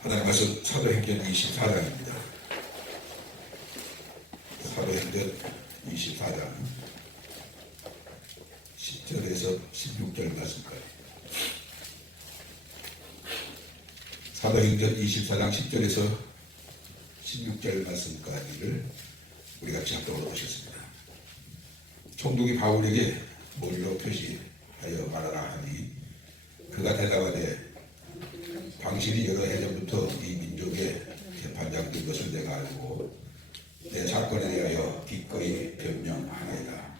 하나님 말씀 사도행전 24장입니다. 사도행전 24장 10절에서 16절 말씀까지. 사도행전 24장 10절에서 16절 말씀까지를 우리 같이 합독으로 보셨습니다. 총독이 바울에게 머리로 표시하여 말하라 하니 그가 대답하되 당신이 여러 해 전부터 이 민족의 재판장 된 것을 내가 알고 내 사건에 대하여 기꺼이 변명하나이다.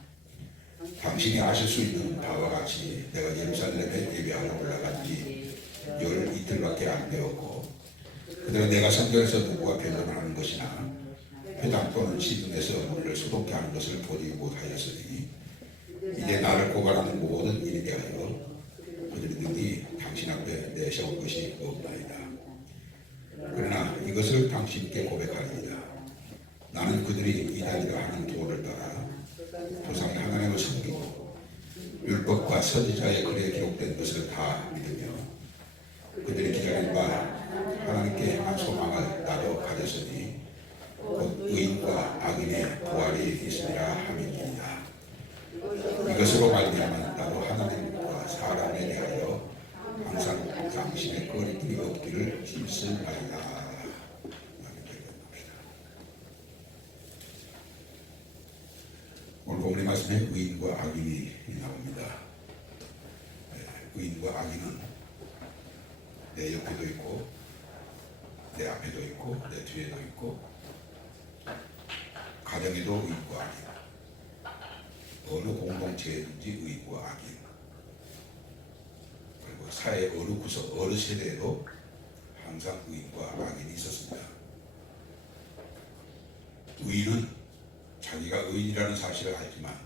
당신이 아실 수 있는 바와 같이 내가 예루살렘에 예배하러 올라간 지 열 이틀밖에 안 되었고 그들은 내가 성전에서 누구와 변론하는 것이나 회당 또는 시중에서 우리를 소독케 하는 것을 보지 못하였으니 이제 나를 고발하는 모든 일에 대하여 그들이 능히 당신 앞에 내세울 것이 없나이다. 그러나 이것을 당신께 고백하리이다. 나는 그들이 이단이라 하는 도를 따라 조상이 하나님을 섬기고 율법과 선지자의 글에 기록된 것을 다 믿으며 그들이 기다린 바 하나님께 향한 소망을 나도 가졌으니 곧 의인과 악인의 부활이 있으리라 함이니이다. 이것으로 말미암아 나도 하나님과 사람에 대하여 항상 당신의 거리낌이 없기를 힘쓰나이다. 오늘 본문의 말씀에 의인과 악인이 나옵니다. 의인과 악인은 내 옆에도 있고 내 앞에도 있고 내 뒤에도 있고 가정에도 의인과 악인, 어느 공동체든지 의인과 악인, 그리고 사회 어느 구석 어느 세대에도 항상 의인과 악인이 있었습니다. 의인은 자기가 의인이라는 사실을 알지만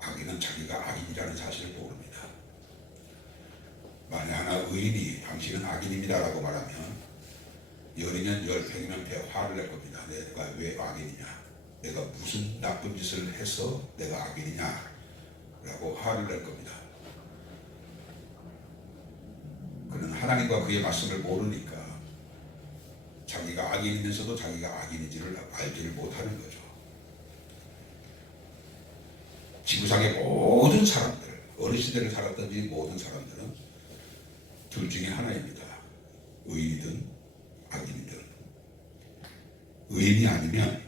악인은 자기가 악인이라는 사실을 모릅니다. 만약 하나 의인이 당신은 악인입니다 라고 말하면 열이면 열, 백이면 백 화를 낼 겁니다. 내가 왜 악인이냐, 내가 무슨 나쁜 짓을 해서 내가 악인이냐 라고 화를 낼 겁니다. 그는 하나님과 그의 말씀을 모르니까 자기가 악인이면서도 자기가 악인인지를 알지를 못하는 거죠. 지구상의 모든 사람들, 어느 시대를 살았든지 모든 사람들은 둘 중에 하나입니다. 의인이든 악인이든. 의인이 아니면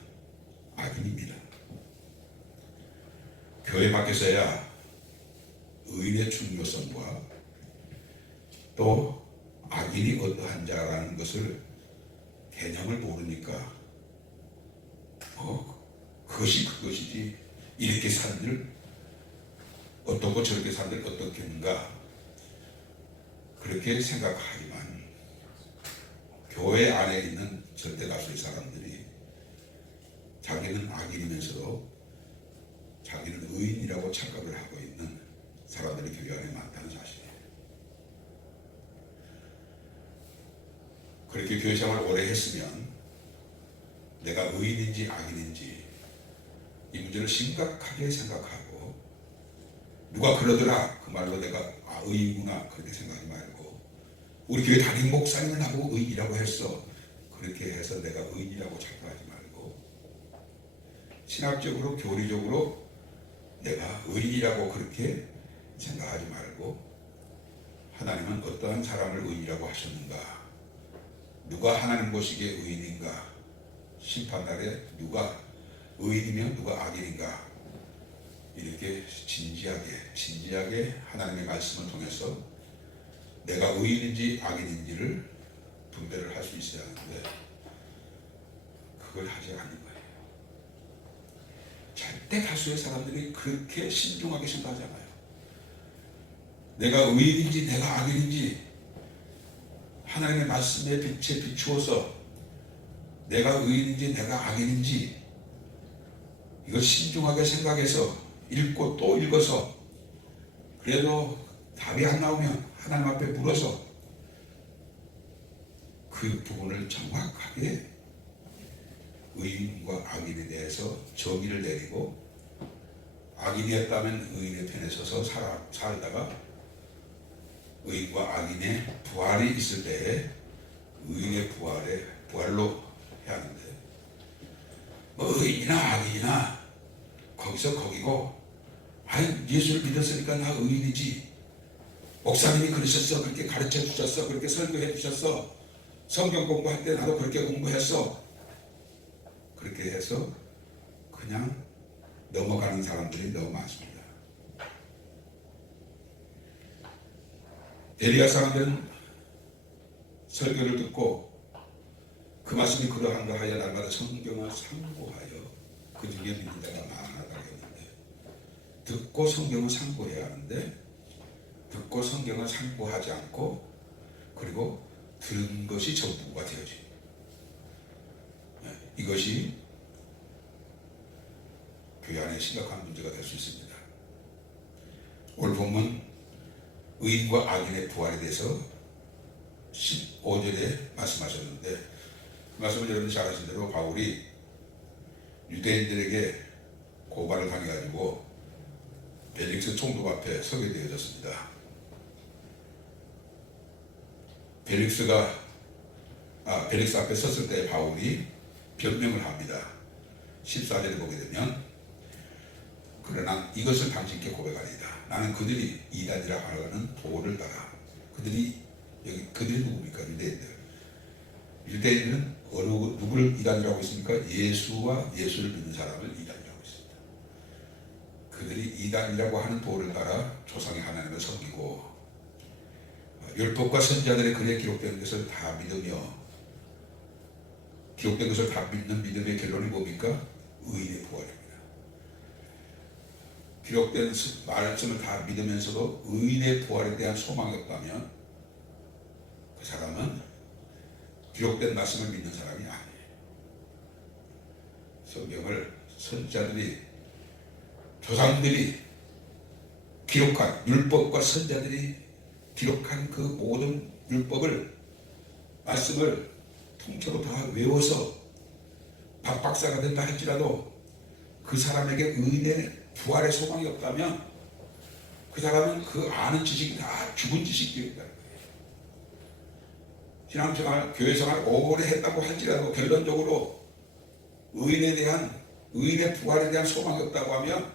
악인입니다. 교회 밖에서야 의인의 중요성과 또 악인이 어떠한 자라는 것을 개념을 모르니까 그것이지 이렇게 산들 어떻고 저렇게 산들 어떻겠는가 그렇게 생각하지만 교회 안에 있는 절대다수의 사람들이 자기는 악인이면서도 자기는 의인이라고 착각을 하고 있는 사람들이 교회 안에 많다는 사실이에요. 그렇게 교회 생활을 오래 했으면 내가 의인인지 악인인지 이 문제를 심각하게 생각하고 누가 그러더라 그 말로 내가 의인이구나 그렇게 생각하지 말고 우리 교회 담임 목사님은 나보고 의인이라고 했어 그렇게 해서 내가 의인이라고 착각하지 말고 신학적으로 교리적으로 내가 의인이라고 그렇게 생각하지 말고 하나님은 어떠한 사람을 의인이라고 하셨는가, 누가 하나님 보시기에 의인인가, 심판날에 누가 의인이면 누가 악인인가 이렇게 진지하게 하나님의 말씀을 통해서 내가 의인인지 악인인지를 분별을 할 수 있어야 하는데 그걸 하지 않는 거예요. 절대 다수의 사람들이 그렇게 신중하게 생각하잖아요. 내가 의인인지 내가 악인인지 하나님의 말씀에 빛에 비추어서 내가 의인인지 내가 악인인지 이걸 신중하게 생각해서 읽고 또 읽어서 그래도 답이 안 나오면 하나님 앞에 물어서 그 부분을 정확하게 의인과 악인에 대해서 정의를 내리고 악인이었다면 의인의 편에 서서 살다가 의인과 악인의 부활이 있을 때에 의인의 부활로 해야 하는데, 뭐 의인이나 악인이나 거기서 거기고, 아이 예수를 믿었으니까 나 의인이지, 목사님이 그러셨어, 그렇게 가르쳐 주셨어, 그렇게 설교해 주셨어, 성경 공부할 때 나도 그렇게 공부했어, 그렇게 해서 그냥 넘어가는 사람들이 너무 많습니다. 에리야 사람들은 설교를 듣고 그 말씀이 그러한가 하여 날마다 성경을 상고하여 그 중에 믿는 자가 많았다고 했는데, 듣고 성경을 상고해야 하는데 듣고 성경을 상고하지 않고 그리고 들은 것이 전부가 되어집니다. 이것이 교회 안에 심각한 문제가 될 수 있습니다. 오늘 본문 의인과 악인의 부활에 대해서 15절에 말씀하셨는데, 그 말씀을 여러분이 잘 아시는 대로 바울이 유대인들에게 고발을 당해가지고 벨릭스 총독 앞에 서게 되어졌습니다. 벨릭스 앞에 섰을 때 바울이 변명을 합니다. 14절에 보게 되면, 그러나 이것을 당신께 고백하리이다. 나는 그들이 이단이라 하는 도를 따라. 그들이 누굽니까? 유대인들은 누구를 이단이라고 했습니까? 예수와 예수를 믿는 사람을 이단이라고 했습니다. 그들이 이단이라고 하는 도를 따라 조상의 하나님을 섬기고, 율법과 선지자들의 글에 기록된 것을 다 믿으며, 기록된 것을 다 믿는 믿음의 결론이 뭡니까? 의인의 부활입니다. 기록된 말씀을 다 믿으면서도 의인의 부활에 대한 소망이 없다면 그 사람은 기록된 말씀을 믿는 사람이 아니에요. 성경을 선지자들이, 조상들이 기록한, 율법과 선지자들이 기록한 그 모든 율법을, 말씀을 통째로 다 외워서 박박사가 된다 할지라도 그 사람에게 의인의 부활의 소망이 없다면 그 사람은 그 아는 지식이 다 죽은 지식들이다. 신앙생활, 교회생활 오래 했다고 할지라도 결론적으로 의인의 부활에 대한 소망이 없다고 하면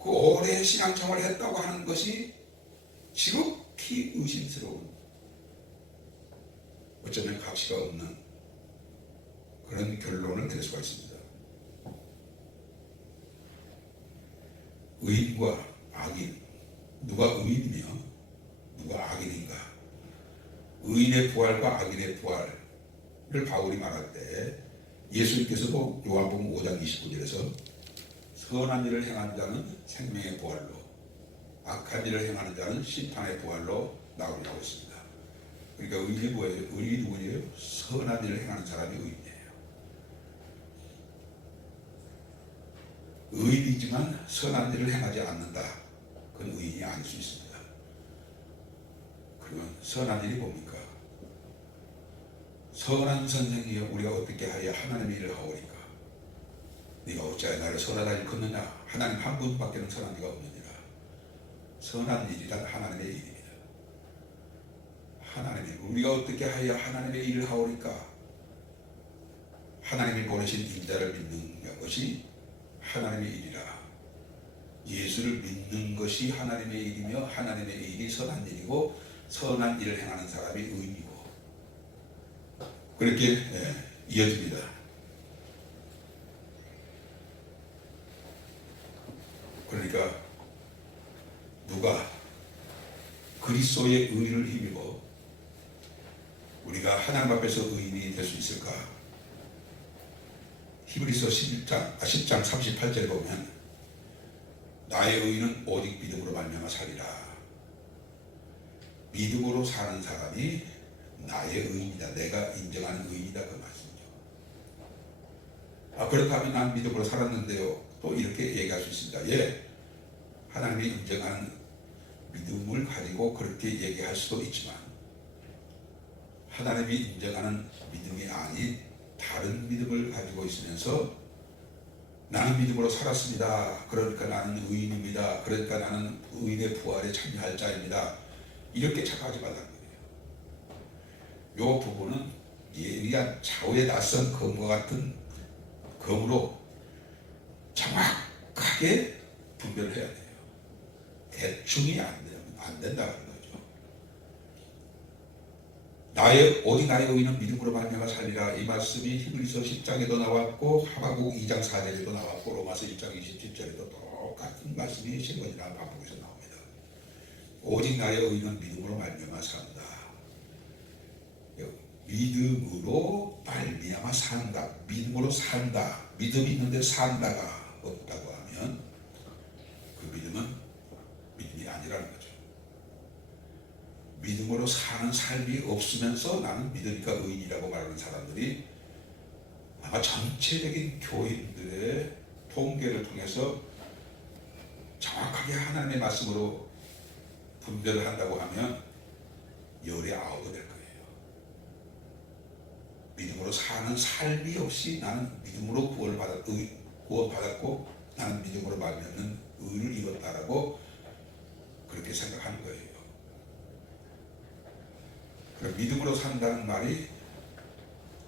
그 오래 신앙생활을 했다고 하는 것이 지극히 의심스러운, 어쩌면 가치가 없는 그런 결론을 낼 수가 있습니다. 의인과 악인, 누가 의인이며 누가 악인인가? 의인의 부활과 악인의 부활을 바울이 말할 때 예수님께서도 요한복음 5장 29절에서 선한 일을 행하는 자는 생명의 부활로, 악한 일을 행하는 자는 심판의 부활로 나오리라고 했습니다. 그러니까 의인이 뭐예요? 의인이 누구예요? 선한 일을 행하는 사람이 의인이에요. 의인이지만 선한 일을 행하지 않는다, 그건 의인이 아닐 수 있습니다. 그러면 선한 일이 뭡니까? 선한 선생이여 우리가 어떻게 하여 하나님의 일을 하오리까? 네가 어찌하여 나를 선하다 일컫느냐? 하나님 한 분밖에는 선한 이가 없느니라. 선한 일이란 하나님의 일입니다. 우리가 어떻게 하여 하나님의 일을 하오리까? 하나님이 보내신 인자를 믿는 것이 하나님의 일이라. 예수를 믿는 것이 하나님의 일이며 하나님의 일이 선한 일이고, 선한 일을 행하는 사람이 의인이고, 그렇게 이어집니다. 그러니까 누가 그리스도의 의를 힘입어 우리가 하나님 앞에서 의인이 될 수 있을까? 히브리서 10장 38절에 보면 나의 의인은 오직 믿음으로 말미암아 살리라. 믿음으로 사는 사람이 나의 의인이다, 내가 인정하는 의인이다, 그 말씀이죠. 그렇다면 난 믿음으로 살았는데요, 또 이렇게 얘기할 수 있습니다. 예, 하나님이 인정하는 믿음을 가지고 그렇게 얘기할 수도 있지만 하나님이 인정하는 믿음이 아닌 다른 믿음을 가지고 있으면서 나는 믿음으로 살았습니다, 그러니까 나는 의인입니다, 그러니까 나는 의인의 부활에 참여할 자입니다, 이렇게 착각하지 말라는 거예요. 요 부분은 예리한 좌우에 낯선 검과 같은 검으로 정확하게 분별을 해야 돼요. 대충이 안 된다는 거죠. 오직 나의 의인은 믿음으로 말미암아 살리라. 이 말씀이 히브리서 10장에도 나왔고 하박국 2장 4절에도 나왔고 로마서 1장 27절에도 똑같은 말씀이 세 번이나 반복해서 나옵니다. 오직 나의 의인은 믿음으로 말미암아 산다. 믿음으로 말미암아 산다. 믿음으로 산다. 믿음이 있는데 산다가 없다고 하면 그 믿음은 믿음이 아니라는 거죠. 믿음으로 사는 삶이 없으면서 나는 믿으니까 의인이라고 말하는 사람들이 아마 전체적인 교인들의 통계를 통해서 정확하게 하나님의 말씀으로 분별을 한다고 하면 열의 9이 될 거예요. 믿음으로 사는 삶이 없이 나는 믿음으로 구원받았고 나는 믿음으로 말미암는 의를 이뤘다라고 그렇게 생각하는 거예요. 그럼 믿음으로 산다는 말이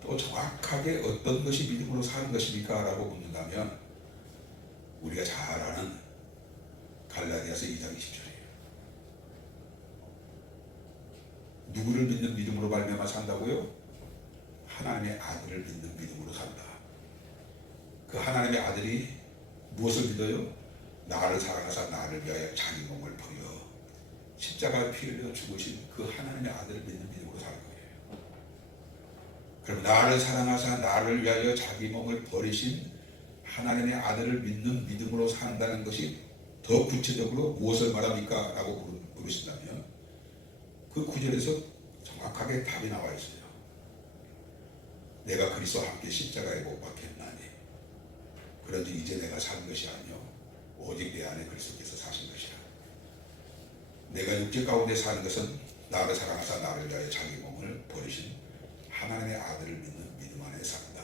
또 정확하게 어떤 것이 믿음으로 사는 것입니까? 라고 묻는다면 우리가 잘 아는 갈라디아서 2장 20절이에요. 누구를 믿는 믿음으로 말미암아 산다고요? 하나님의 아들을 믿는 믿음으로 산다. 그 하나님의 아들이 무엇을 믿어요? 나를 사랑하사 나를 위하여 자기 몸을 버려 십자가에 피 흘려 죽으신 그 하나님의 아들을 믿는 믿음으로 사는 거예요. 그럼 나를 사랑하사 나를 위하여 자기 몸을 버리신 하나님의 아들을 믿는 믿음으로 산다는 것이 더 구체적으로 무엇을 말합니까? 라고 물으신다면 그 구절에서 정확하게 답이 나와 있어요. 내가 그리스도와 함께 십자가에 못 박혔나니 그런지 이제 내가 산 것이 아니요 오직 내 안에 그리스도께서 사신 것이라. 내가 육체 가운데 사는 것은 나를 사랑하사 나를 위하여 자기 몸을 버리신 하나님의 아들을 믿는 믿음 안에 산다.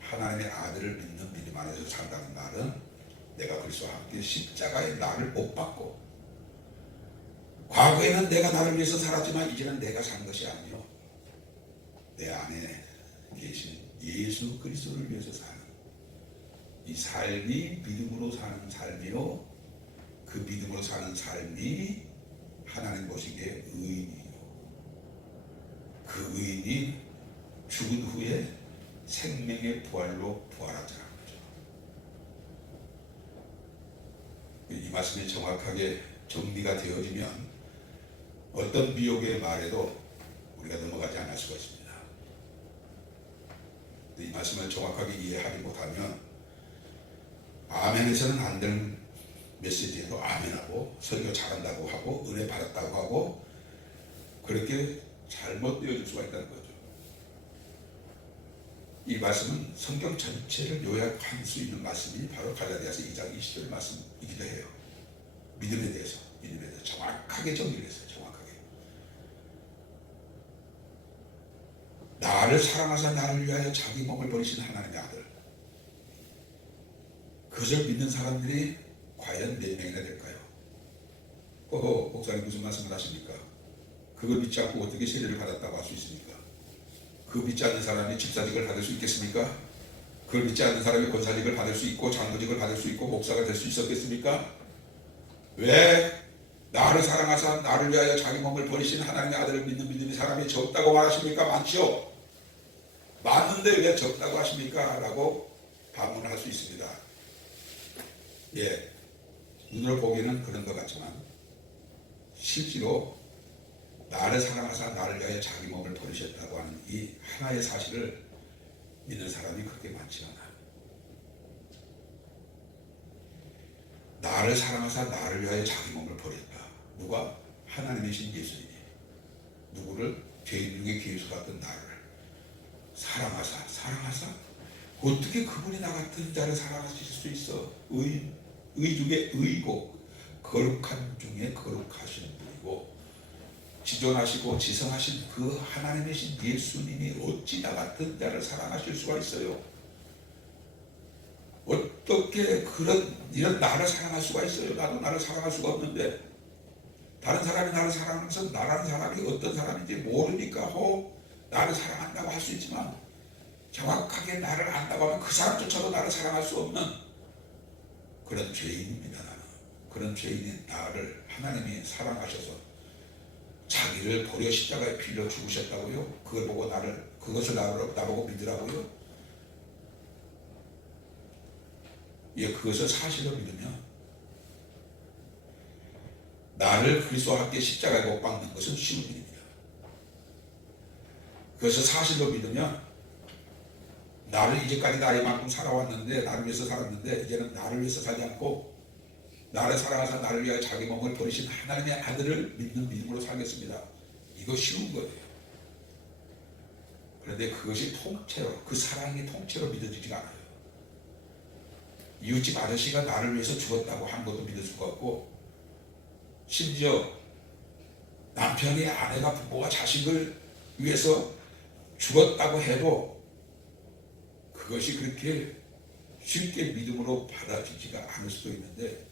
하나님의 아들을 믿는 믿음 안에서 산다는 말은 내가 그리스도와 함께 십자가에 나를 못 박고 과거에는 내가 나를 위해서 살았지만 이제는 내가 산 것이 아니요 내 안에 계신 예수 그리스도를 위해서 사는 이 삶이 믿음으로 사는 삶이요 그 믿음으로 사는 삶이 하나님 보시기에 의인이요 그 의인이 죽은 후에 생명의 부활로 부활하자는 거죠. 이 말씀이 정확하게 정리가 되어지면 어떤 미혹의 말에도 우리가 넘어가지 않을 수가 있습니다. 이 말씀을 정확하게 이해하지 못하면 아멘에서는 안 되는 메시지에도 아멘하고 설교 잘한다고 하고 은혜 받았다고 하고 그렇게 잘못 되어질 수가 있다는 거죠. 이 말씀은 성경 전체를 요약할 수 있는 말씀이 바로 갈라디아서 2장 20절 말씀이기도 해요. 믿음에 대해서 정확하게 정리를 했어요. 정확하게. 나를 사랑하사 나를 위하여 자기 몸을 버리신 하나님의 아들. 그것을 믿는 사람들이 과연 몇 명이나 될까요? 목사님 무슨 말씀을 하십니까? 그걸 믿지 않고 어떻게 세례를 받았다고 할 수 있습니까? 그 믿지 않는 사람이 집사직을 받을 수 있겠습니까? 그걸 믿지 않는 사람이 권사직을 받을 수 있고 장로직을 받을 수 있고 목사가 될 수 있었겠습니까? 왜 나를 사랑하사 나를 위하여 자기 몸을 버리신 하나님의 아들을 믿는 믿음이 사람이 적다고 말하십니까? 많지요. 많은데 왜 적다고 하십니까? 라고 반문할 수 있습니다. 예, 눈으로 보기에는 그런 것 같지만 실제로 나를 사랑하사 나를 위하여 자기 몸을 버리셨다고 하는 이 하나의 사실을 믿는 사람이 그렇게 많지 않아요. 나를 사랑하사 나를 위하여 자기 몸을 버렸다. 누가? 하나님이신 예수님이 누구를? 죄인 중에 귀에서 같은 나를 사랑하사 어떻게 그분이 나 같은 자를 사랑하실 수 있어? 의 중에 의고 거룩한 중에 거룩하신 분이고 지존하시고 지성하신 그 하나님이신 예수님이 어찌 나 같은 자를 사랑하실 수가 있어요? 어떻게 이런 나를 사랑할 수가 있어요? 나도 나를 사랑할 수가 없는데 다른 사람이 나를 사랑하면서 나라는 사람이 어떤 사람인지 모르니까 나를 사랑한다고 할 수 있지만 정확하게 나를 안다고 하면 그 사람조차도 나를 사랑할 수 없는 그런 죄인입니다. 나는 그런 죄인인 나를 하나님이 사랑하셔서 자기를 버려 십자가에 빌려 죽으셨다고요? 그걸 보고 그것을 나보고 믿으라고요? 예, 그것을 사실로 믿으면 나를 그리스도와 함께 십자가에 못 박는 것은 쉬운 일입니다. 그것을 사실로 믿으면 나를 이제까지 나이만큼 살아왔는데, 나를 위해서 살았는데 이제는 나를 위해서 살지 않고 나를 사랑하사 나를 위하여 자기 몸을 버리신 하나님의 아들을 믿는 믿음으로 살겠습니다. 이거 쉬운 거예요. 그런데 그것이 통째로, 그 사랑이 통째로 믿어지지가 않아요. 이웃집 아저씨가 나를 위해서 죽었다고 한 것도 믿을 수가 없고, 심지어 남편이 아내가 부모가 자식을 위해서 죽었다고 해도 그것이 그렇게 쉽게 믿음으로 받아지지가 않을 수도 있는데,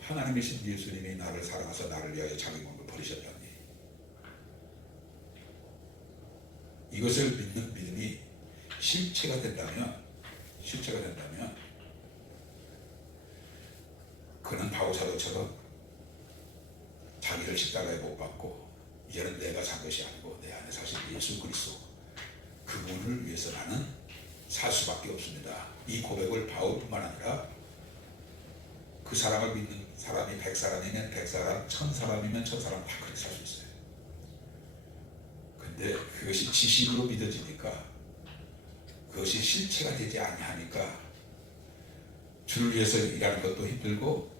하나님이신 예수님이 나를 사랑하사 나를 위하여 자기 몸을 버리셨다니, 이것을 믿는 믿음이 실체가 된다면 그는 바울사도처럼 자기를 십자가에 못 박고 이제는 내가 산 것이 아니고 내 안에 사신 예수 그리스도, 그분을 위해서 나는 살 수밖에 없습니다. 이 고백을 바울뿐만 아니라 그 사람을 믿는 사람이 100사람이면 100사람, 1000사람이면 1000사람 다 그렇게 살 수 있어요. 근데 그것이 지식으로 믿어지니까, 그것이 실체가 되지 아니하니까 주를 위해서 일하는 것도 힘들고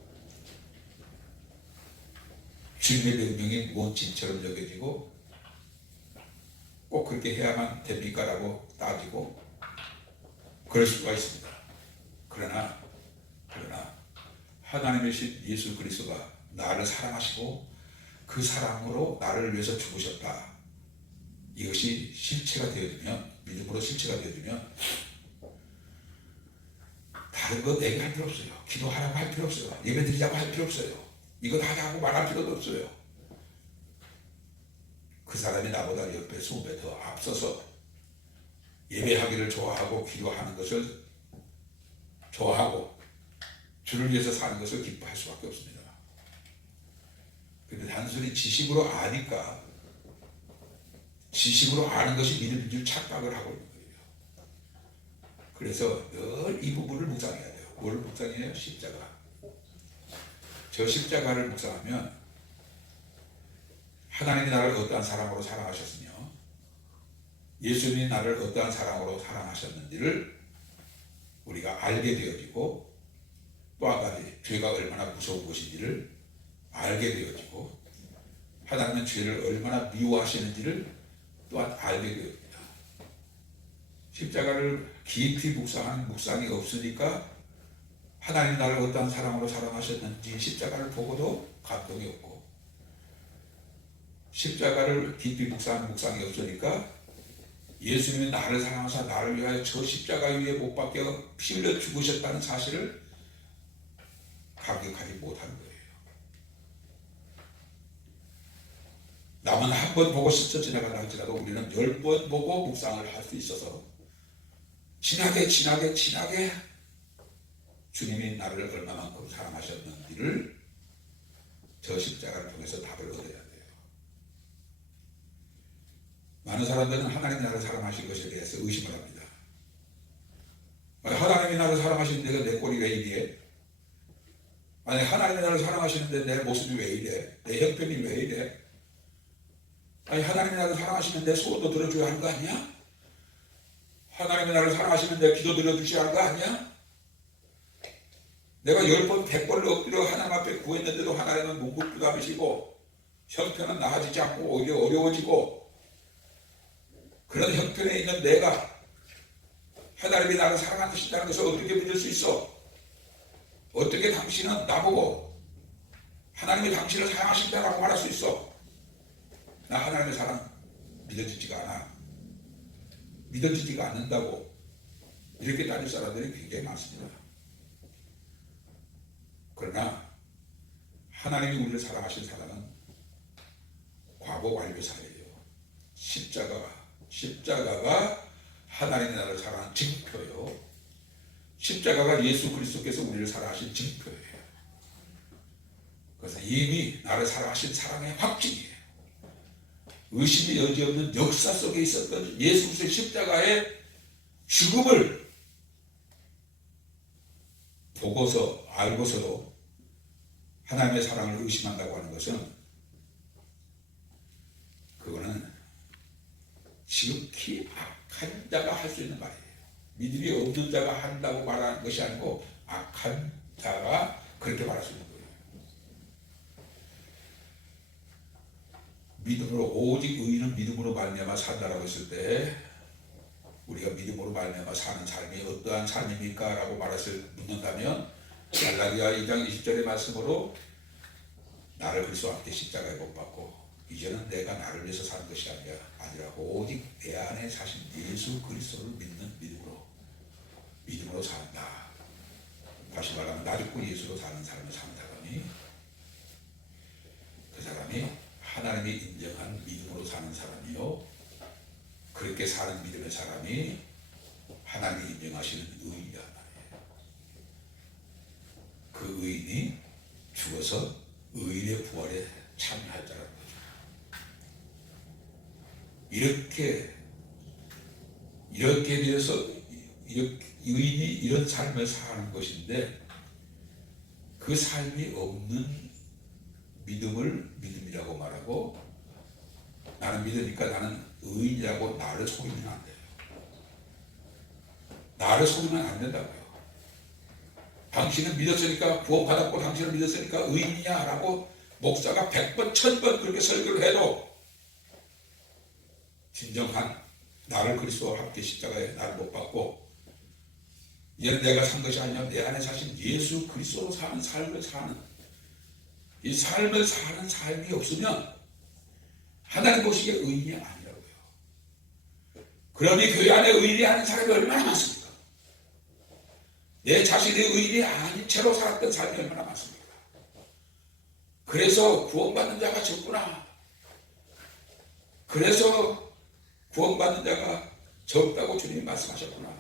주님의 명령이 무언 진처럼 여겨지고, 꼭 그렇게 해야만 됩니까? 라고 따지고 그럴 수가 있습니다. 그러나 하나님이신 예수 그리스도가 나를 사랑하시고 그 사랑으로 나를 위해서 죽으셨다, 이것이 실체가 되어지면, 믿음으로 실체가 되어지면 다른 거 얘기할 필요 없어요. 기도하라고 할 필요 없어요. 예배드리자고 할 필요 없어요. 이거 하자고 말할 필요도 없어요. 그 사람이 나보다 10배, 20배 더 앞서서 예배하기를 좋아하고 기도하는 것을 좋아하고 주를 위해서 사는 것을 기뻐할 수밖에 없습니다. 근데 단순히 지식으로 아니까, 지식으로 아는 것이 믿음인 줄 착각을 하고 있는 거예요. 그래서 늘 이 부분을 묵상해야 돼요. 뭘 묵상해요? 십자가. 저 십자가를 묵상하면 하나님이 나를 어떠한 사랑으로 사랑하셨으며 예수님이 나를 어떠한 사랑으로 사랑하셨는지를 우리가 알게 되어지고, 또 한 가지 죄가 얼마나 무서운 것인지를 알게 되어지고, 하나님은 죄를 얼마나 미워하시는지를 또한 알게 되어집니다. 십자가를 깊이 묵상하는 묵상이 없으니까 하나님이 나를 어떠한 사랑으로 사랑하셨는지 십자가를 보고도 감동이 없고, 십자가를 깊이 묵상하는 묵상이 없으니까 예수님이 나를 사랑하사 나를 위하여 저 십자가 위에 못 박혀 피 흘려 죽으셨다는 사실을 감격하지 못하는 거예요. 남은 한 번 보고 스쳐 지나간다 할지라도 우리는 10번 보고 묵상을 할 수 있어서 진하게 주님이 나를 얼마만큼 사랑하셨는지를 저 십자가를 통해서 답을 얻어야 돼요. 많은 사람들은 하나님이 나를 사랑하신 것에 대해서 의심을 합니다. 하나님이 나를 사랑하시는데 내 꼴이 왜 이래? 아니, 하나님이 나를 사랑하시는데 내 모습이 왜 이래? 내 형편이 왜 이래? 아니, 하나님이 나를 사랑하시면 내 소원도 들어줘야 하는 거 아니야? 하나님이 나를 사랑하시면 내 기도 들어주셔야 하는 거 아니야? 내가 10번 100번을 엎드려 하나님 앞에 구했는데도 하나님은 묵묵부담이시고 형편은 나아지지 않고 오히려 어려워지고, 그런 형편에 있는 내가 하나님이 나를 사랑하신다는 것을 어떻게 믿을 수 있어? 어떻게 당신은 나보고 하나님이 당신을 사랑하신다고 말할 수 있어? 나 하나님의 사랑 믿어지지가 않아. 믿어지지가 않는다고 이렇게 따질 사람들이 굉장히 많습니다. 그러나 하나님이 우리를 사랑하신 사랑은 과거 완료사예요. 십자가가 하나님의 나라를 살아가는 증표요. 십자가가 예수 그리스도께서 우리를 살아가신 증표예요. 그것은 이미 나를 살아가신 사랑의 확증이에요. 의심이 여지없는 역사 속에 있었던 예수 그리스도의 십자가의 죽음을 보고서 알고서도 하나님의 사랑을 의심한다고 하는 것은 그거는 지극히 악한 자가 할 수 있는 말이에요. 믿음이 없는 자가 한다고 말하는 것이 아니고 악한 자가 그렇게 말할 수 있는 거예요. 믿음으로 오직 의인은 믿음으로 말미암아 산다라고 했을 때 우리가 믿음으로 말미암아 사는 삶이 어떠한 삶입니까? 라고 묻는다면 갈라디아 2장 20절의 말씀으로 나를 그리스도와 함께 십자가에 못 박고 이제는 내가 나를 위해서 사는 것이 아니라고 오직 내 안에 사신 예수 그리스도를 믿는 믿음으로 산다. 다시 말하면 나 죽고 예수로 사는 삶을 사는 사람이 그 사람이 하나님이 인정한 믿음으로 사는 사람이요. 그렇게 사는 믿음의 사람이 하나님이 인정하시는 의인이란 말이에요. 그 의인이 죽어서 의인의 부활에 참여할 자라는 거죠. 이렇게 되어서 의인이 이런 삶을 사는 것인데 그 삶이 없는 믿음을 믿음이라고 말하고 나는 믿으니까 나는 의인이라고 나를 속이면 안 돼요. 나를 속이면 안 된다고요. 당신은 믿었으니까 구원받았고 당신은 믿었으니까 의인이야 라고 목사가 100번 1000번 그렇게 설교를 해도 진정한 나를 그리스도와 함께 십자가에 나를 못 박고 이제는 내가 산 것이 아니라 내 안에 사신 예수 그리스도로 사는 삶을 사는 이 삶을 사는 삶이 없으면 하나님 보시기에 의인이 아니라고요. 그러니 교회 안에 의인이 아닌 사람이 얼마나 많습니까? 내 자신이 의인이 아닌 채로 살았던 삶이 얼마나 많습니까? 그래서 구원받는 자가 적구나. 그래서 구원받는 자가 적다고 주님이 말씀하셨구나.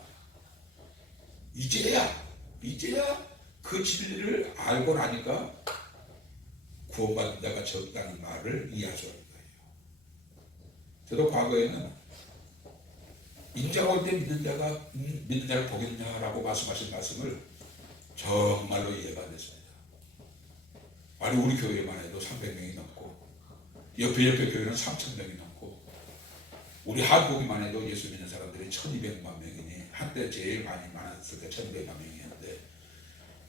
이제야 그 진리를 알고 나니까 구원받는 자가 적다는 말을 이해할 수 있는 거예요. 저도 과거에는 인자가 올 때 믿는 자를 보겠냐라고 말씀하신 말씀을 정말로 이해가 안 됐습니다. 아니 우리 교회만 해도 300명이 넘고 옆에 교회는 3,000명이 넘고 우리 한국만 해도 예수 믿는 사람들이 1200만 명이니 한때 제일 많았을 때 1200만 명이었는데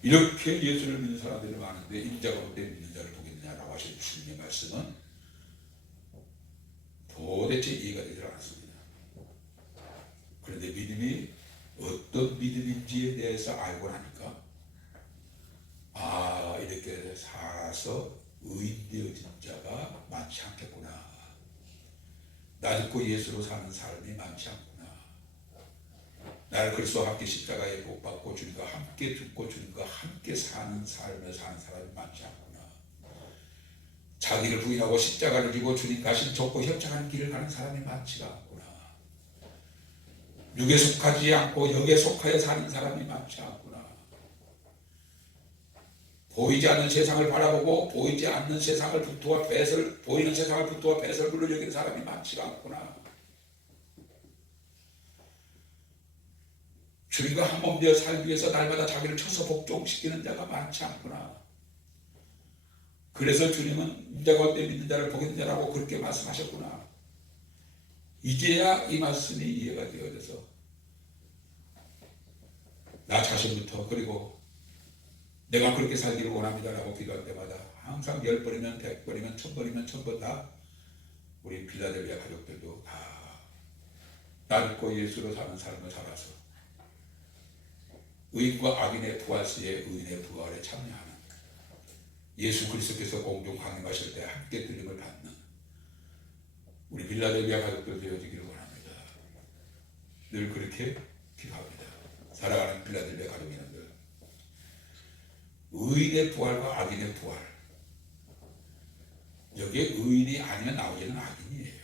이렇게 예수를 믿는 사람들이 많은데 인자가 올 때 믿는 자를 보겠느냐라고 하신 주님의 말씀은 도대체 이해가 되지 않았습니다. 그런데 믿음이 어떤 믿음인지에 대해서 알고 나니까 이렇게 살아서 의인 되어진 자가 많지 않겠구나. 나 죽고 예수로 사는 삶이 많지 않구나. 나를 그리스도와 함께 십자가에 못 박고 주님과 함께 죽고 주님과 함께 사는 삶을 사는 사람이 많지 않구나. 자기를 부인하고 십자가를 지고 주님 가신 좁고 협착한 길을 가는 사람이 많지가 않구나. 육에 속하지 않고 영에 속하여 사는 사람이 많지 않구나. 보이지 않는 세상을 바라보고 보이지 않는 세상을 부투와 배설, 보이는 세상을 부투와 배설물로 여기는 사람이 많지가 않구나. 주님과 한 몸 되어 살기 위해서 날마다 자기를 쳐서 복종시키는 자가 많지 않구나. 그래서 주님은 인자가 올 때 믿는 자를 보겠는 자라고 그렇게 말씀하셨구나. 이제야 이 말씀이 이해가 되어져서 나 자신부터 그리고 내가 그렇게 살기를 원합니다라고 기도할 때마다 항상 10번이면 100번이면 1000번이면 1000번 다 우리 빌라델비아 가족들도 다 나 믿고 예수로 사는 삶을 살아서 의인과 악인의 부활 시에 의인의 부활에 참여하는 예수 그리스도께서 공중 강림하실 때 함께 들림을 받는 우리 빌라델비아 가족들 되어지기를 원합니다. 늘 그렇게 기도합니다. 살아가는 빌라델비아 가족 여러분들, 의인의 부활과 악인의 부활, 여기에 의인이 아니면 나오기는 악인이에요.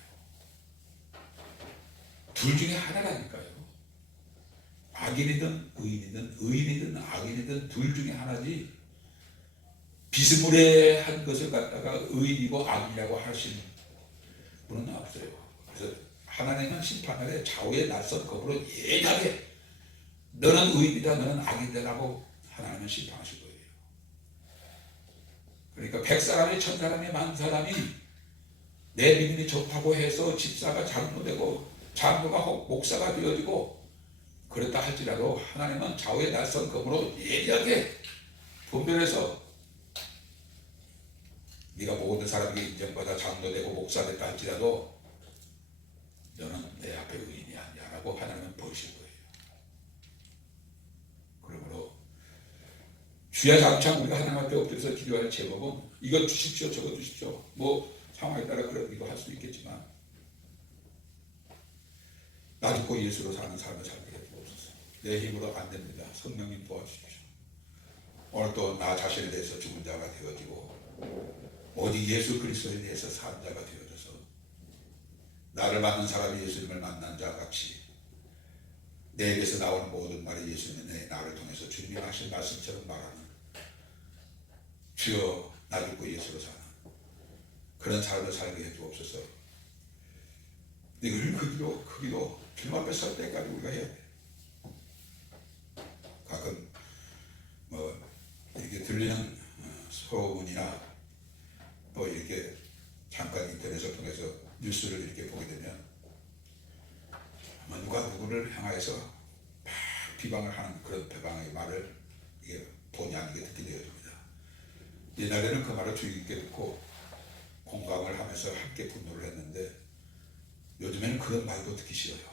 둘 중에 하나라니까요. 악인이든 의인이든 의인이든 악인이든 둘 중에 하나지 비스무리한 것을 갖다가 의인이고 악인이라고 하시는 분은 없어요. 그래서 하나님은 심판날에 좌우의 낯선 검으로 예리하게 너는 의인이다 너는 악인이다라고 하나님은 심판하실 거예요. 그러니까 100사람이 1000사람이 10,000사람이 내 믿음이 좋다고 해서 집사가 잘못되고 장로가 목사가 되어지고 그랬다 할지라도 하나님은 좌우의 낯선 검으로 예리하게 분별해서 네가 모든 사람에게 인정받아 장로되고 목사됐다 할지라도 너는 내 앞에 의인이 아니야라고 하나님은 보이실 거예요. 그러므로 주야 장창 우리가 하나님 앞에 엎드려서 기도할 제법은 이것 주십시오 저것 주십시오 뭐 상황에 따라 그런 이거 할 수도 있겠지만 나 죽고 예수로 사는 삶을 살게 해주옵소서. 내 힘으로 안 됩니다. 성령님 도와주십시오. 오늘 또 나 자신에 대해서 죽은 자가 되어지고 오직 예수 그리스도에 대해서 산 자가 되어져서 나를 만난 사람이 예수님을 만난 자 같이 내게서 나오는 모든 말이 예수님의 나를 통해서 주님이 하신 말씀처럼 말하는 주여 나 죽고 예수로 사는 그런 삶을 살게 해주옵소서. 늘 그 기도 주님 앞에 설 때까지 우리가 해야 돼. 가끔 뭐 이렇게 들리는 소문이나 뭐 이렇게 잠깐 인터넷을 통해서 뉴스를 이렇게 보게 되면 누가 누구를 향하여서 막 비방을 하는 그런 비방의 말을 이게 본의 아니게 듣게 되어집니다. 옛날에는 그 말을 주의 깊게 듣고 공감을 하면서 함께 분노를 했는데 요즘에는 그런 말도 듣기 싫어요.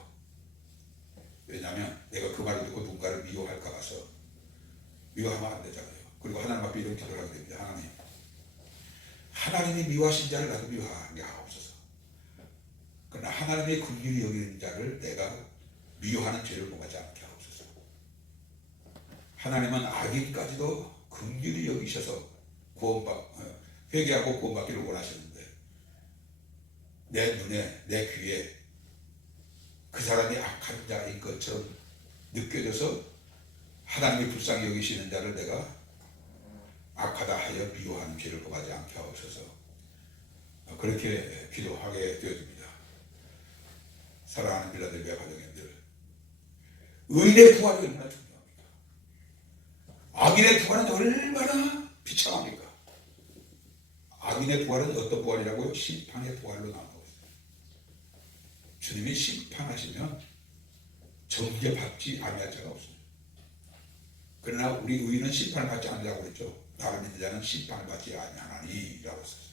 왜냐하면 내가 그 말을 듣고 누군가를 미워할까 봐서 미워하면 안 되잖아요. 그리고 하나님 앞에 이런 기도를 하게 됩니다. 하나님이 미워하신 자를 나도 미워하게 하옵소서. 그러나 하나님의 긍휼히 여기는 자를 내가 미워하는 죄를 범하지 않게 하옵소서. 하나님은 악인까지도 긍휼히 여기셔서 회개하고 구원받기를 원하시는데 내 눈에 내 귀에 그 사람이 악한 자인 것처럼 느껴져서 하나님이 불쌍히 여기시는 자를 내가 악하다 하여 미워하는 죄를 범하지 않게 하옵소서. 그렇게 기도하게 되어집니다. 사랑하는 빌라델비아 가정님들, 의인의 부활이 얼마나 중요합니까? 악인의 부활은 얼마나 비참합니까? 악인의 부활은 어떤 부활이라고요? 심판의 부활로 나오고 있어요. 주님이 심판하시면 정죄받지 아니할 자가 없어요. 그러나 우리 의인은 심판을 받지 않으라고 그랬죠. 나를 믿는 자는 심판을 받지 아니하나니라고 했어요.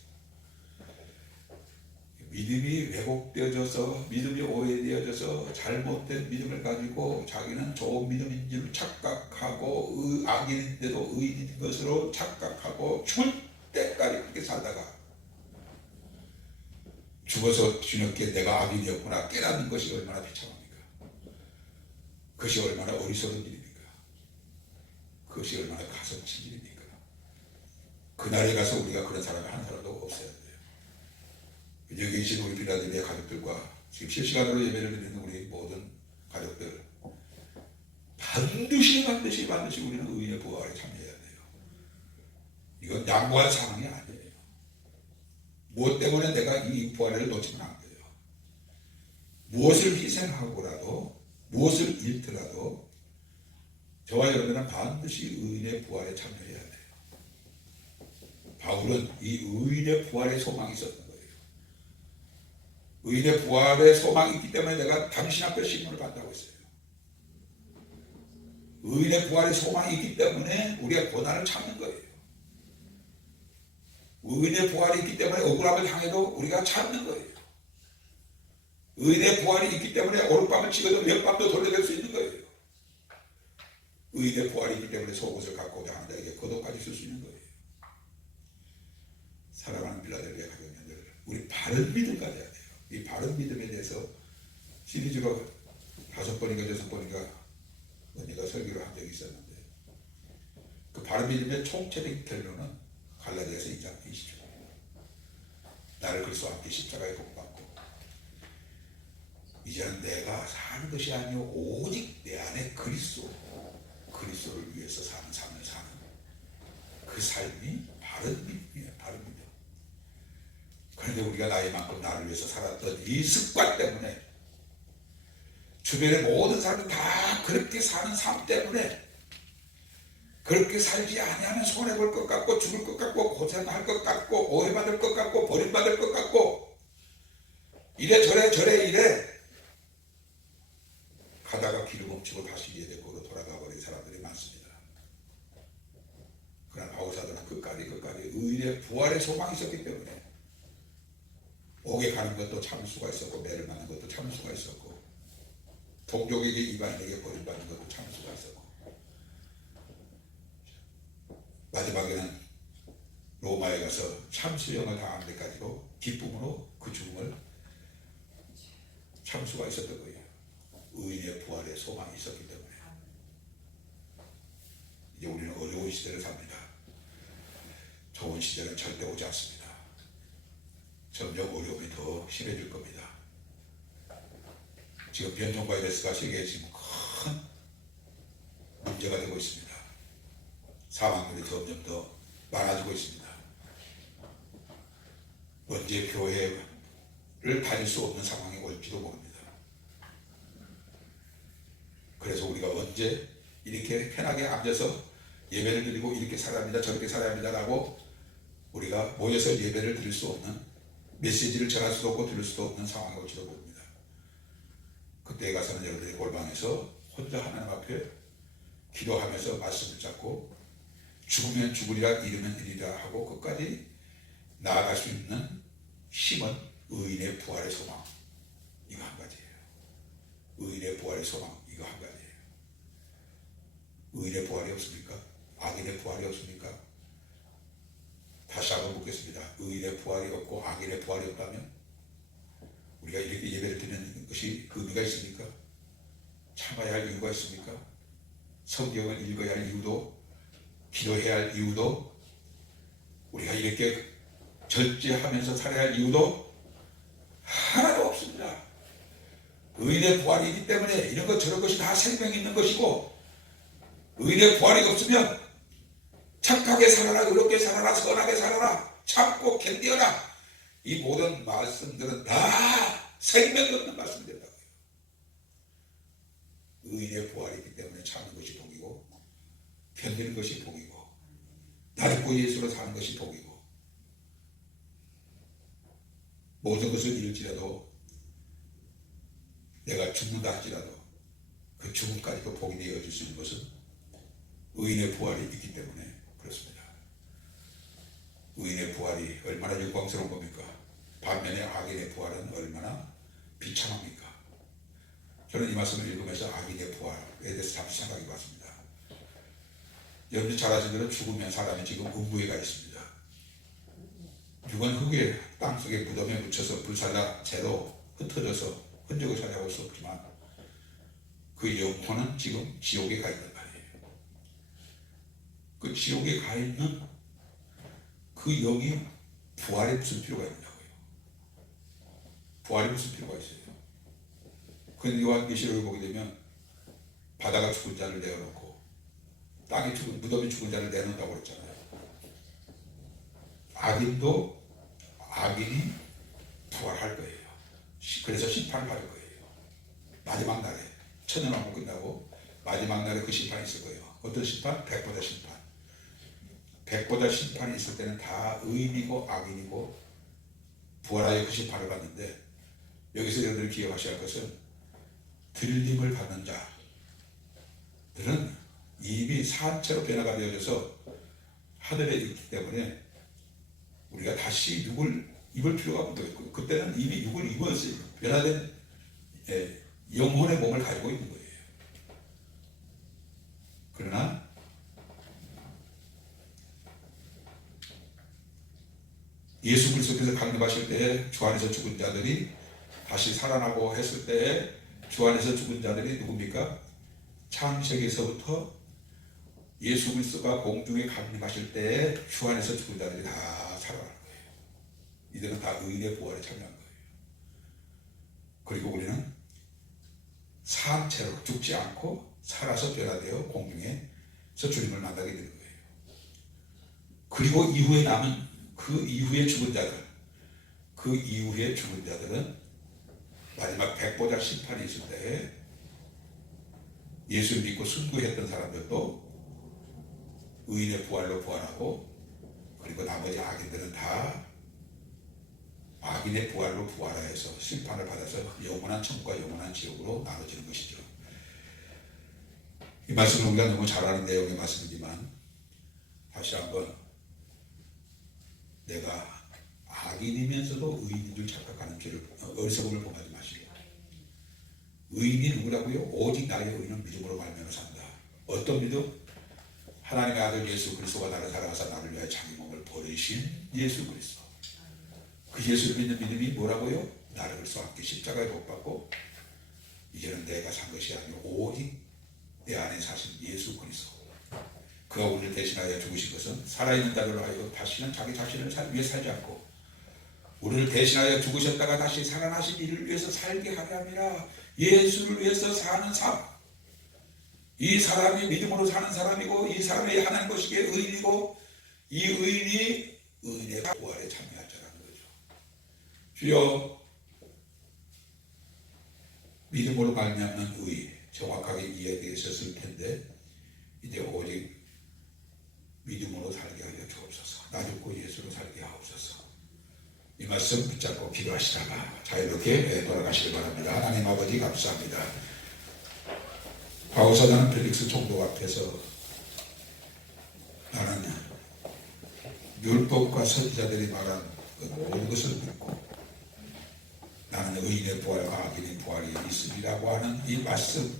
믿음이 왜곡되어져서 믿음이 오해되어져서 잘못된 믿음을 가지고 자기는 좋은 믿음인 줄 착각하고 악인인데도 의인인 것으로 착각하고 죽을 때까지 그렇게 살다가 죽어서 뒤늦게 내가 악인이었구나 깨닫는 것이 얼마나 비참합니까? 그것이 얼마나 어리석은 일입니까? 그것이 얼마나 가슴치 일입니까? 그날에 가서 우리가 그런 사람이 한 사람도 없어야 돼요. 여기 계신 우리 빌라델비아 가족들과 지금 실시간으로 예배를 드리는 우리 모든 가족들 반드시 우리는 의인의 부활에 참여해야 돼요. 이건 양보할 상황이 아니에요. 무엇 때문에 내가 이 부활을 놓치면 안 돼요. 무엇을 희생하고라도 무엇을 잃더라도 저와 여러분은 반드시 의인의 부활에 참여해야 돼요. 바울은 이 의인의 부활의 소망이 있었던 거예요. 의인의 부활의 소망이 있기 때문에 내가 당신 앞에 신문을 받다고 했어요. 의인의 부활의 소망이 있기 때문에 우리가 고난을 참는 거예요. 의인의 부활이 있기 때문에 억울함을 당해도 우리가 참는 거예요. 의인의 부활이 있기 때문에 오른밤을 찍어도 왼밤도 돌려낼 수 있는 거예요. 의인의 부활이 있기 때문에 속옷을 갖고자 하는 자에게 겉옷까지 쓸 수 있는 거예요. 사랑하는 빌라델비아 가정님들, 우리 바른 믿음 가져야 돼요. 이 바른 믿음에 대해서 시리즈로 5번인가 6번인가 언니가 설교를 한 적이 있었는데 그 바른 믿음의 총체적인 결론은 갈라디아서 2장 20절입니다. 나를 그리스도와 함께 십자가에 못 박고 이제는 내가 사는 것이 아니오 오직 내 안에 그리스도를 위해서 사는 삶을 사는 그 삶이 바른 믿음이에요. 바른 믿음. 그런데 우리가 나이만큼 나를 위해서 살았던 이 습관 때문에, 주변의 모든 사람들 다 그렇게 사는 삶 때문에, 그렇게 살지 아니하면 손해볼 것 같고 죽을 것 같고 고생할 것 같고 오해받을 것 같고 버림받을 것 같고 이래 이래 가다가 길을 멈추고 다시 예대고로 돌아가 버린 사람들이 많습니다. 그러나 바울사도는 끝까지 의인의 부활의 소망이 있었기 때문에 옥에 가는 것도 참을 수가 있었고 매를 맞는 것도 참을 수가 있었고 동족에게 이방인에게 버림받는 것도 참을 수가 있었고 마지막에는 로마에 가서 참수형을 당한 데까지도 기쁨으로 그 죽음을 참을 수가 있었던 거예요. 의인의 부활의 소망이 있었기 때문에. 이제 우리는 어려운 시대를 삽니다. 좋은 시대는 절대 오지 않습니다. 점점 어려움이 더 심해질 겁니다. 지금 변종 바이러스가 세계에 지금 큰 문제가 되고 있습니다. 사망률이 점점 더 많아지고 있습니다. 언제 교회를 다닐 수 없는 상황이 올지도 모릅니다. 그래서 우리가 언제 이렇게 편하게 앉아서 예배를 드리고 이렇게 살아야 합니다, 저렇게 살아야 합니다라고 우리가 모여서 예배를 드릴 수 없는, 메시지를 전할 수도 없고 들을 수도 없는 상황이 올지도 모릅니다. 그때에 가서는 여러분들이 골방에서 혼자 하나님 앞에 기도하면서 말씀을 잡고 죽으면 죽으리라 이르면 이리라 하고 끝까지 나아갈 수 있는 힘은 의인의 부활의 소망, 이거 한 가지예요. 의인의 부활의 소망, 이거 한 가지예요. 의인의 부활이 없습니까? 악인의 부활이 없습니까? 다시 한번 묻겠습니다. 의인의 부활이 없고 악인의 부활이 없다면 우리가 이렇게 예배를 드리는 것이 의미가 있습니까? 참아야 할 이유가 있습니까? 성경을 읽어야 할 이유도, 기도해야 할 이유도, 우리가 이렇게 절제하면서 살아야 할 이유도 하나도 없습니다. 의인의 부활이 있기 때문에 이런 것 저런 것이 다 생명이 있는 것이고, 의인의 부활이 없으면 착하게 살아라, 의롭게 살아라, 선하게 살아라, 참고 견디어라, 이 모든 말씀들은 다 생명이 없는 말씀들이라고요. 의인의 부활이 있기 때문에 참는 것이 복이고 견디는 것이 복이고 나를 예수로 사는 것이 복이고, 모든 것을 잃을지라도 내가 죽는다 할지라도 그 죽음까지도 복이 되어줄 수 있는 것은 의인의 부활이 있기 때문에 그렇습니다. 의인의 부활이 얼마나 영광스러운 겁니까? 반면에 악인의 부활은 얼마나 비참합니까? 저는 이 말씀을 읽으면서 악인의 부활에 대해서 잠시 생각해 봤습니다. 여러분이 잘 아시는 죽으면 사람이 지금 음부에 가 있습니다. 육은 흙에 땅속에 무덤에 묻혀서 불살라 채로 흩어져서 흔적을 찾아볼 수 없지만 그 영혼은 지금 지옥에 가 있는 말이에요. 그 지옥에 가 있는 그 영이 부활에 무슨 필요가 있냐고요. 부활에 무슨 필요가 있어요. 그런데 요한계시록을 보게 되면 바다가 죽은 자를 내어놓고 땅에 죽은, 무덤에 죽은 자를 내놓는다고 그랬잖아요. 악인이 부활할 거예요. 그래서 심판을 받을 거예요. 마지막 날에 천년왕국 끝나고 마지막 날에 그 심판이 있을 거예요. 어떤 심판? 백보다 심판. 백보다 심판이 있을 때는 다 의인이고 악인이고 부활하여 그 심판을 받는데, 여기서 여러분들이 기억하셔야 할 것은 들림을 받는 자들은 이미 산채로 변화가 되어져서 하늘에 있기 때문에 우리가 다시 육을 입을 필요가 없고, 그때는 이미 육을 입었어요. 변화된 영혼의 몸을 가지고 있는 거예요. 그러나 예수 그리스도께서 강림하실 때에 주 안에서 죽은 자들이 다시 살아나고 했을 때에 주 안에서 죽은 자들이 누굽니까? 창세기에서부터 예수 그리스도가 공중에 강림하실 때에 주 안에서 죽은 자들이 다 살아나는 거예요. 이들은 다 의인의 부활에 참여한 거예요. 그리고 우리는 산 채로 죽지 않고 살아서 변화되어 공중에서 주님을 만나게 되는 거예요. 그리고 이후에 남은 그 이후에 죽은 자들, 그 이후에 죽은 자들은 마지막 백보자 심판이 있을 때 예수를 믿고 순교했던 사람들도 의인의 부활로 부활하고, 그리고 나머지 악인들은 다 악인의 부활로 부활하여서 심판을 받아서 영원한 천국과 영원한 지옥으로 나눠지는 것이죠. 이 말씀을 우리가 너무 잘 아는 내용의 말씀이지만 다시 한번, 내가 악인이면서도 의인인 줄 착각하는 어리석음을 범하지 마시고, 의인이 누구라고요? 오직 나의 의인은 믿음으로 말미암아 산다. 어떤 믿음? 하나님의 아들 예수 그리스도가 나를 사랑하사 나를 위하여 자기 몸을 버리신 예수 그리스도. 그 예수를 믿는 믿음이 뭐라고요? 나를 그리스도 함께 십자가에 못 박고 이제는 내가 산 것이 아니고 오직 내 안에 사신 예수 그리스도. 그가 우리를 대신하여 죽으신 것은 살아있는 자들로 하여금 다시는 자기 자신을 위해 살지 않고 우리를 대신하여 죽으셨다가 다시 살아나신 이를 위해서 살게 하려 함이라. 예수를 위해서 사는 삶, 이 사람이 믿음으로 사는 사람이고, 이 사람이 하나님 보시기에 의인이고, 이 의인이 의인의 부활에 참여할 자라는 거죠. 주여, 믿음으로 말미암는 의, 정확하게 이야기하셨을 텐데 이제 오직 믿음으로 살게 하여 주옵소서. 나 죽고 예수로 살게 하옵소서. 이 말씀 붙잡고 기도하시다가 자유롭게 돌아가시기 바랍니다. 하나님 아버지 감사합니다. 바오사다는 펠릭스 총독 앞에서 나는 율법과 선지자들이 말한 그 모든 것을 믿고 나는 의인의 부활과 악인의 부활이 있으리라고 하는 이 말씀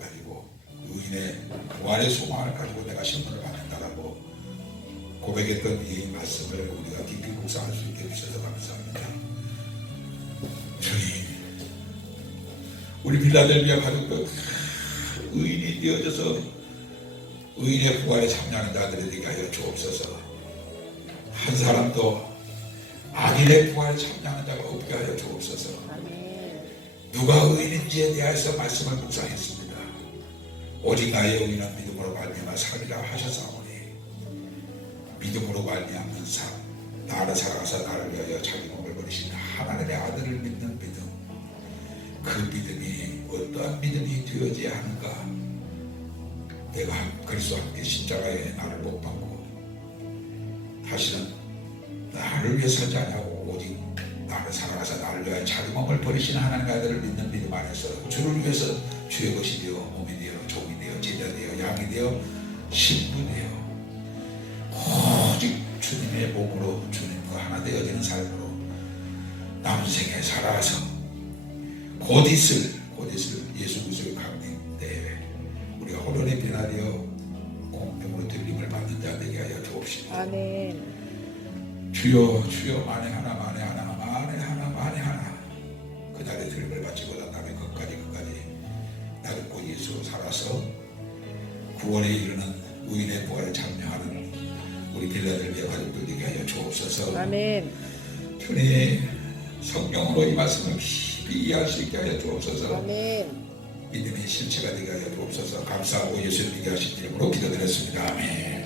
가지고 의인의 부활의 소망을 가지고 내가 신문을 받는다라고 고백했던 이 말씀을 우리가 깊이 묵상할 수 있게 해주셔서 감사합니다. 주님, 우리 빌라델비아 가족들 의인이 되어져서 의인의 부활에 참여하는 자들이 되게 하여 주옵소서. 한 사람도 악인의 부활에 참여하는 자가 없게 하여 주옵소서. 누가 의인인지에 대해서 말씀을 묵상했습니다. 오직 나의 의인은 믿음으로 말미암아 살리라 하셨사오니 믿음으로 말미암는 삶, 나를 사랑하사 나를 위하여 자기 몸을 버리신 하나님의 아들을 믿는 믿음, 그 믿음이 어떠한 믿음이 되어져야 하는가? 내가 그리스도와 함께 십자가에 나를 못 박고 다시는 나를 위해 살지 않냐고 오직 나를 사랑하사 나를 위하여 자기 몸을 버리신 하나님의 아들을 믿는 믿음 안에서 주를 위해서 주의 것이 되어 몸이 되어 종이 되어 제자 되어 양이 되어 신부 되어 오직 주님의 몸으로 주님과 하나 되어지는 삶으로 남은 생에 살아서 곧 있을 예수 그리스도의 강림 때에 우리가 혼돈의 변화되어 공평으로 들림을 받는 자 되게 하여 주옵시고. 아멘. 주여 주여 만에 하나 그날의 들림을 받지 못한 다음에 끝까지 나를 곧 예수로 살아서 구원에 이르는 의인의 부활에 참여하는 우리 빌라델비아 가족들 되게 하여 주옵소서. 아멘. 주님, 성령으로 이 말씀을 깊이 이해할 수 있게 하여 주옵소서. 아멘. 믿음의 실체가 되게 하여 주옵소서. 감사하고 예수님께 하신 이름으로 기도드렸습니다. 아멘.